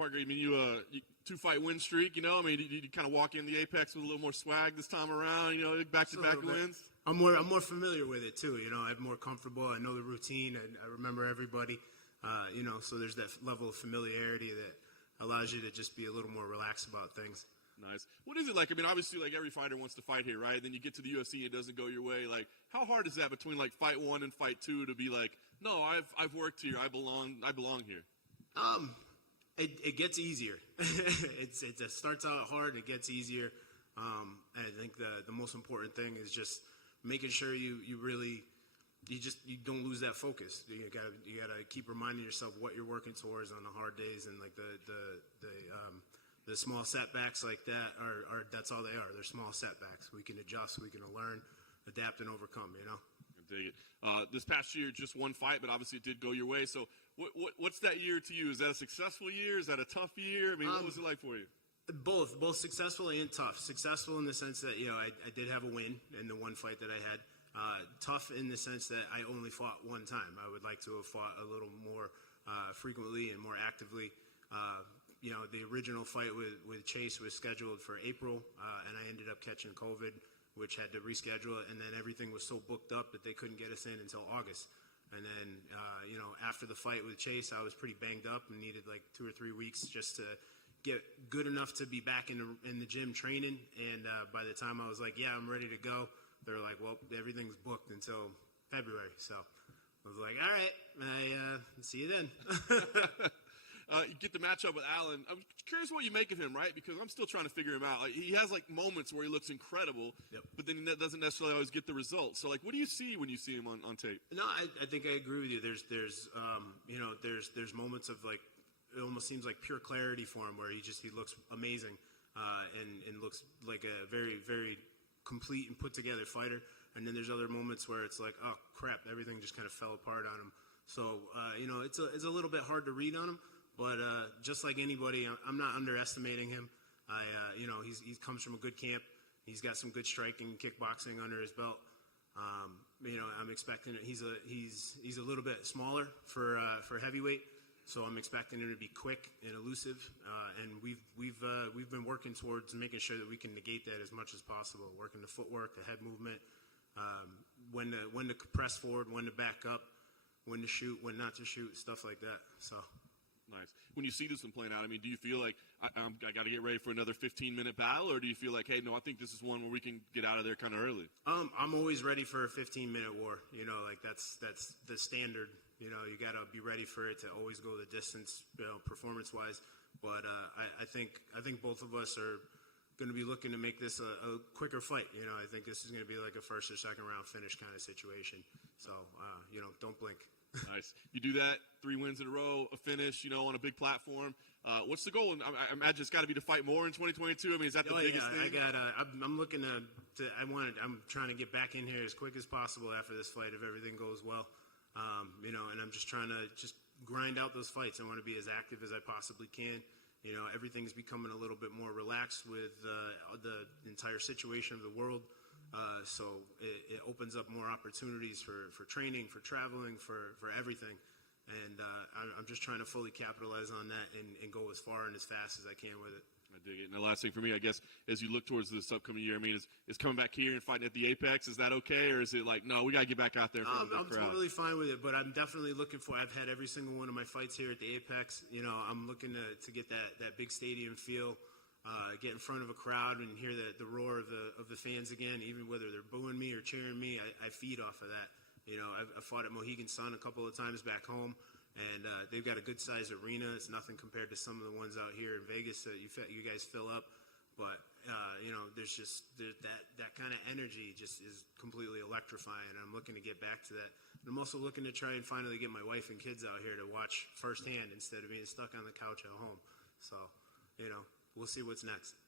Parker, I mean, you 2-fight win streak, you know? I mean, you kind of walk in the Apex with a little more swag this time around, you know, back-to-back wins? I'm more familiar with it, too. You know, I'm more comfortable. I know the routine. I remember everybody, you know, so there's that level of familiarity that allows you to just be a little more relaxed about things. Nice. What is it like? I mean, obviously, like, every fighter wants to fight here, right? Then you get to the UFC, it doesn't go your way. Like, how hard is that between, like, fight 1 and fight 2 to be like, no, I've worked here. I belong here? It gets easier. It starts out hard. It gets easier. And I think the most important thing is just making sure you don't lose that focus. You gotta keep reminding yourself what you're working towards on the hard days, and like the small setbacks like that are that's all they are. They're small setbacks. We can adjust. We can learn, adapt, and overcome. You know. I dig it. This past year, just one fight, but obviously it did go your way. So what's that year to you? Is that a successful year? Is that a tough year? I mean, what was it like for you? Both successful and tough. Successful in the sense that, you know, I did have a win in the one fight that I had. Tough in the sense that I only fought one time. I would like to have fought a little more frequently and more actively. You know, the original fight with Chase was scheduled for April, and I ended up catching COVID, which had to reschedule it, and then everything was so booked up that they couldn't get us in until August. And then, you know, after the fight with Chase, I was pretty banged up and needed like 2 or 3 weeks just to get good enough to be back in the gym training. And by the time I was like, yeah, I'm ready to go, they were like, well, everything's booked until February. So I was like, all right, see you then. You get the matchup with Allen. I'm curious what you make of him, right? Because I'm still trying to figure him out. Like, he has like moments where he looks incredible, yep. But then he doesn't necessarily always get the results. So like, what do you see when you see him on tape? No, I think I agree with you. There's moments of like, it almost seems like pure clarity for him where he looks amazing, and looks like a very, very complete and put together fighter. And then there's other moments where it's like, oh crap, everything just kind of fell apart on him. So you know, it's a little bit hard to read on him. But just like anybody, I'm not underestimating him. You know, he comes from a good camp. He's got some good striking, kickboxing under his belt. You know, I'm expecting it. He's a little bit smaller for heavyweight, so I'm expecting him to be quick and elusive. And we've been working towards making sure that we can negate that as much as possible. Working the footwork, the head movement, when to press forward, when to back up, when to shoot, when not to shoot, stuff like that. So. Nice. When you see this one playing out, I mean, do you feel like I got to get ready for another 15-minute battle, or do you feel like, hey, no, I think this is one where we can get out of there kind of early? I'm always ready for a 15-minute war. You know, like that's the standard. You know, you got to be ready for it to always go the distance, you know, performance-wise. But I think both of us are going to be looking to make this a quicker fight. You know, I think this is going to be like a first or second round finish kind of situation. So, you know, don't blink. Nice. You do that, 3 wins in a row, a finish, you know, on a big platform. What's the goal? I imagine it's got to be to fight more in 2022. I mean, is that the biggest thing? I'm looking I'm trying to get back in here as quick as possible after this fight if everything goes well. You know, and I'm just trying to grind out those fights. I want to be as active as I possibly can. You know, everything's becoming a little bit more relaxed with the entire situation of the world. So it opens up more opportunities for training, for traveling, for everything. And I'm just trying to fully capitalize on that and go as far and as fast as I can with it. I dig it. And the last thing for me, I guess, as you look towards this upcoming year, I mean, is coming back here and fighting at the Apex, is that okay? Or is it like, no, we got to get back out there? I'm totally fine with it, but I'm definitely looking for, I've had every single one of my fights here at the Apex. You know, I'm looking to get that big stadium feel, get in front of a crowd and hear the roar of the fans again, even whether they're booing me or cheering me. I feed off of that. You know, I fought at Mohegan Sun a couple of times back home. And they've got a good-sized arena. It's nothing compared to some of the ones out here in Vegas that you guys fill up. But, you know, there's that kind of energy just is completely electrifying. And I'm looking to get back to that. And I'm also looking to try and finally get my wife and kids out here to watch firsthand instead of being stuck on the couch at home. So, you know, we'll see what's next.